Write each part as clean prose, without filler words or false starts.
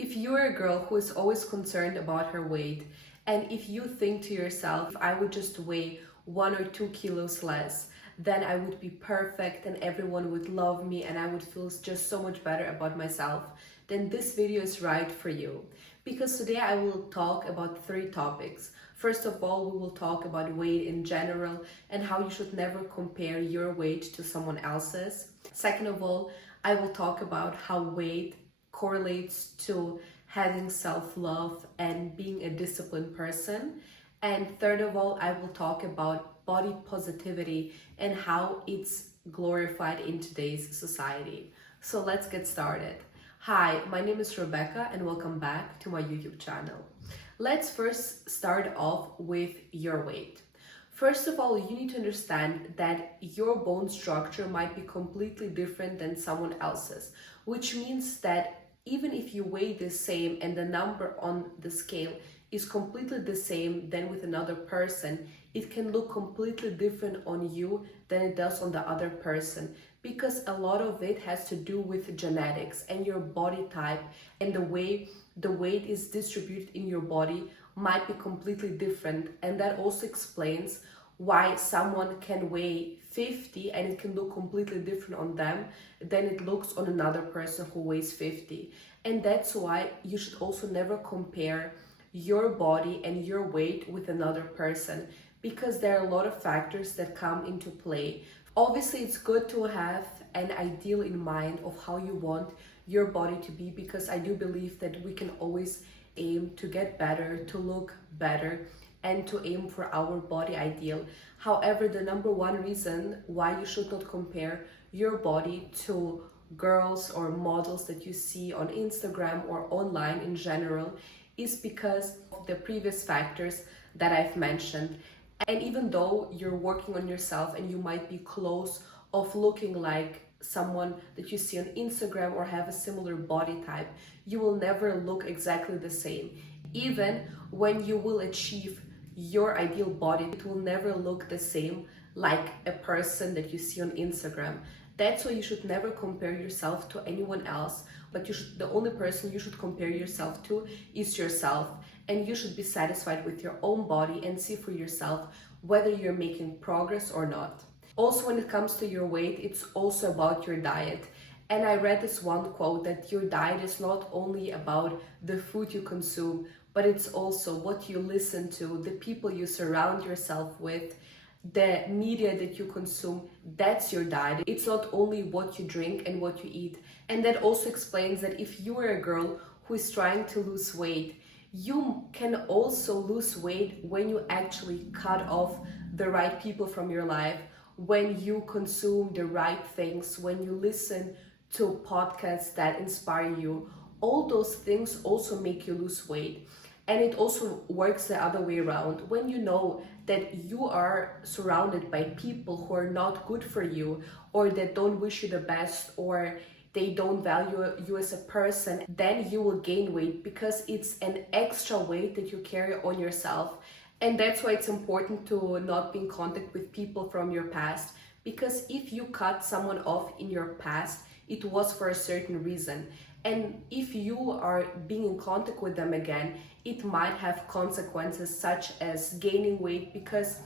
If you're a girl who is always concerned about her weight, and if you think to yourself, if I would just weigh 1 or 2 kilos less, then I would be perfect and everyone would love me and I would feel just so much better about myself, then this video is right for you. Because today I will talk about 3 topics. First of all, we will talk about weight in general and how you should never compare your weight to someone else's. Second of all, I will talk about how weight correlates to having self-love and being a disciplined person. And third of all, I will talk about body positivity and how it's glorified in today's society. So let's get started. Hi, my name is Rebecca and welcome back to my YouTube channel. Let's first start off with your weight. First of all, you need to understand that your bone structure might be completely different than someone else's, which means that even if you weigh the same and the number on the scale is completely the same than with another person, it can look completely different on you than it does on the other person, because a lot of it has to do with genetics and your body type, and the way the weight is distributed in your body might be completely different. And that also explains why someone can weigh 50 and it can look completely different on them than it looks on another person who weighs 50. And that's why you should also never compare your body and your weight with another person, because there are a lot of factors that come into play. Obviously, it's good to have an ideal in mind of how you want your body to be, because I do believe that we can always aim to get better, to look better, and to aim for our body ideal. However, the number one reason why you should not compare your body to girls or models that you see on Instagram or online in general is because of the previous factors that I've mentioned. And even though you're working on yourself and you might be close of looking like someone that you see on Instagram or have a similar body type, you will never look exactly the same. Even when you will achieve your ideal body, it will never look the same like a person that you see on Instagram. That's why you should never compare yourself to anyone else, but the only person you should compare yourself to is yourself, and you should be satisfied with your own body and see for yourself whether you're making progress or not. Also, when it comes to your weight, it's also about your diet. And I read this one quote that your diet is not only about the food you consume, but it's also what you listen to, the people you surround yourself with, the media that you consume. That's your diet. It's not only what you drink and what you eat. And that also explains that if you are a girl who is trying to lose weight, you can also lose weight when you actually cut off the right people from your life, when you consume the right things, when you listen to podcasts that inspire you. All those things also make you lose weight. And it also works the other way around. When you know that you are surrounded by people who are not good for you, or that don't wish you the best, or they don't value you as a person, then you will gain weight, because it's an extra weight that you carry on yourself. And that's why it's important to not be in contact with people from your past, because if you cut someone off in your past, it was for a certain reason. And if you are being in contact with them again, it might have consequences such as gaining weight, because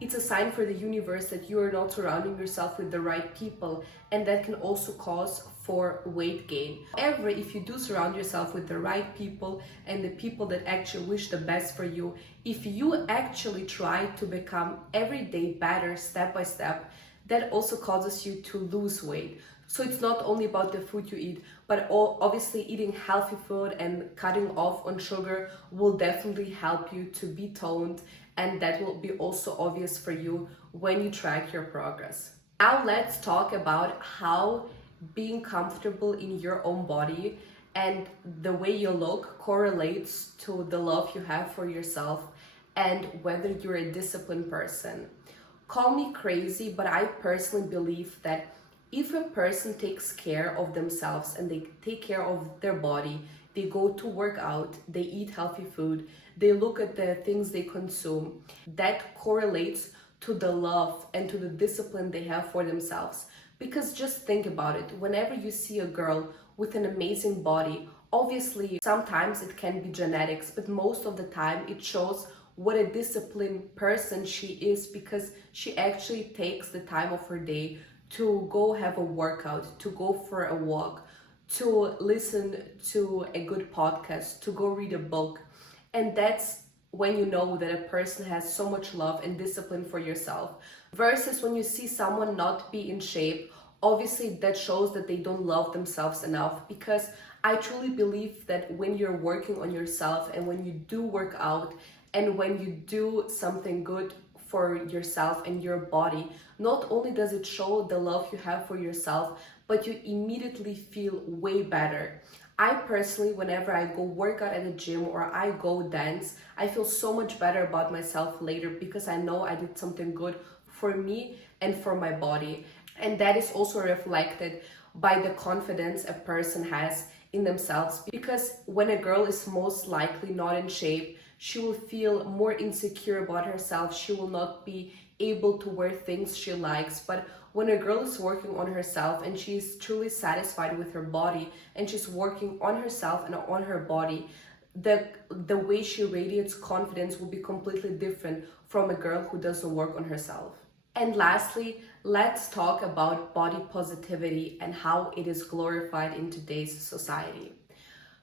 it's a sign for the universe that you are not surrounding yourself with the right people, and that can also cause for weight gain. However, if you do surround yourself with the right people and the people that actually wish the best for you, if you actually try to become every day better step by step, that also causes you to lose weight. So it's not only about the food you eat, but obviously eating healthy food and cutting off on sugar will definitely help you to be toned, and that will be also obvious for you when you track your progress. Now let's talk about how being comfortable in your own body and the way you look correlates to the love you have for yourself and whether you're a disciplined person. Call me crazy, but I personally believe that if a person takes care of themselves and they take care of their body, they go to work out, they eat healthy food, they look at the things they consume, that correlates to the love and to the discipline they have for themselves. Because just think about it, whenever you see a girl with an amazing body, Obviously, sometimes it can be genetics, but most of the time it shows what a disciplined person she is, because she actually takes the time of her day to go have a workout, to go for a walk, to listen to a good podcast, to go read a book. And that's when you know that a person has so much love and discipline for yourself. Versus when you see someone not be in shape, obviously that shows that they don't love themselves enough, because I truly believe that when you're working on yourself and when you do work out and when you do something good for yourself and your body, not only does it show the love you have for yourself, but you immediately feel way better. I personally, whenever I go work out at the gym or I go dance, I feel so much better about myself later, because I know I did something good for me and for my body. And that is also reflected by the confidence a person has in themselves, because when a girl is most likely not in shape, she will feel more insecure about herself. She will not be able to wear things she likes. But when a girl is working on herself and she's truly satisfied with her body and she's working on herself and on her body, the way she radiates confidence will be completely different from a girl who doesn't work on herself. And lastly, let's talk about body positivity and how it is glorified in today's society.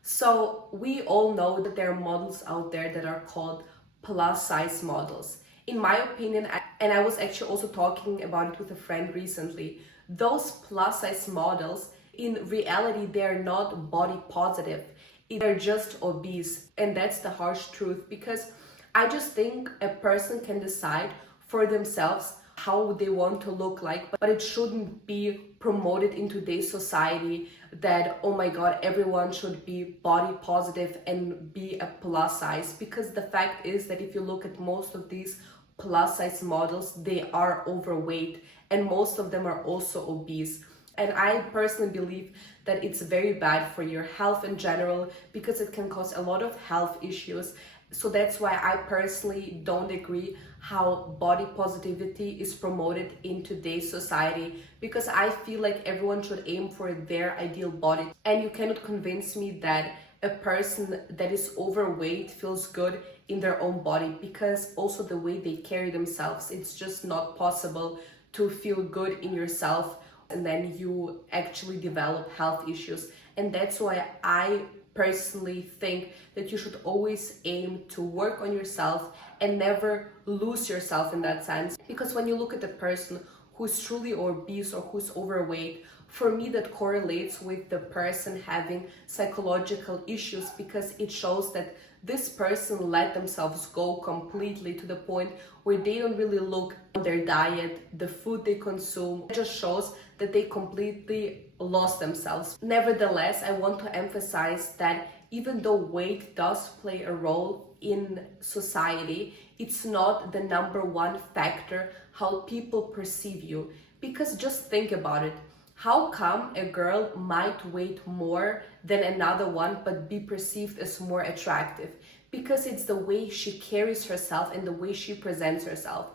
So we all know that there are models out there that are called plus size models. In my opinion, and I was actually also talking about it with a friend recently, those plus size models, in reality, they're not body positive. They're just obese. And that's the harsh truth, because I just think a person can decide for themselves how they want to look like, but it shouldn't be promoted in today's society that, oh my god, everyone should be body positive and be a plus size. Because the fact is that if you look at most of these plus size models, they are overweight and most of them are also obese. And I personally believe that it's very bad for your health in general, because it can cause a lot of health issues. So that's why I personally don't agree how body positivity is promoted in today's society, because I feel like everyone should aim for their ideal body. And you cannot convince me that a person that is overweight feels good in their own body, because also the way they carry themselves, it's just not possible to feel good in yourself and then you actually develop health issues. And that's why I personally think that you should always aim to work on yourself and never lose yourself in that sense. Because when you look at a person who's truly obese or who's overweight, for me that correlates with the person having psychological issues, because it shows that this person let themselves go completely to the point where they don't really look at their diet, the food they consume. It just shows that they completely lost themselves. Nevertheless, I want to emphasize that even though weight does play a role in society, it's not the number one factor how people perceive you. Because just think about it. How come a girl might weigh more than another one but be perceived as more attractive? Because it's the way she carries herself and the way she presents herself.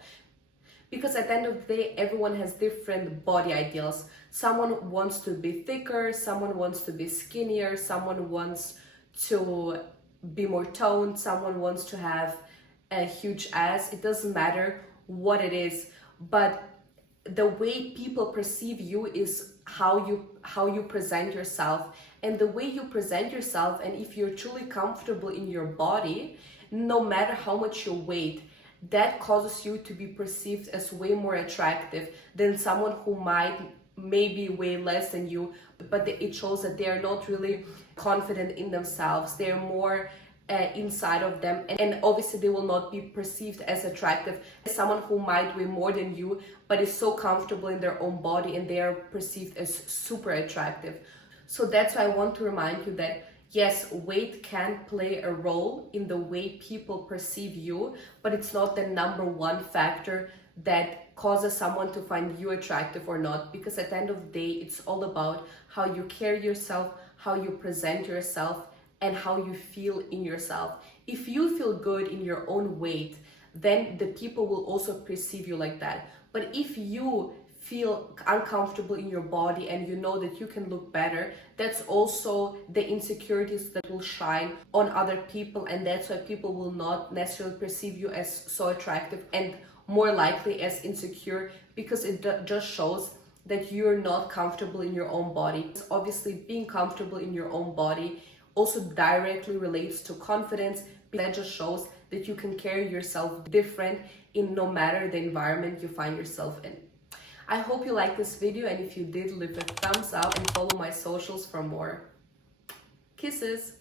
Because at the end of the day, everyone has different body ideals. Someone wants to be thicker, someone wants to be skinnier, someone wants to be more toned, someone wants to have a huge ass. It doesn't matter what it is, but the way people perceive you is how you present yourself. And the way you present yourself, and if you're truly comfortable in your body, no matter how much you weigh, that causes you to be perceived as way more attractive than someone who might maybe weigh less than you, but it shows that they are not really confident in themselves. They're more inside of them, and obviously they will not be perceived as attractive as someone who might weigh more than you but is so comfortable in their own body and they are perceived as super attractive. So that's why I want to remind you that yes, weight can play a role in the way people perceive you, but it's not the number one factor that causes someone to find you attractive or not. Because at the end of the day, it's all about how you carry yourself, how you present yourself, and how you feel in yourself. If you feel good in your own weight, then the people will also perceive you like that. But if you feel uncomfortable in your body and you know that you can look better, that's also the insecurities that will shine on other people, and that's why people will not necessarily perceive you as so attractive and more likely as insecure, because it just shows that you're not comfortable in your own body. Obviously, being comfortable in your own body also directly relates to confidence. That just shows that you can carry yourself different in no matter the environment you find yourself in. I hope you liked this video, and if you did, leave a thumbs up and follow my socials for more. Kisses!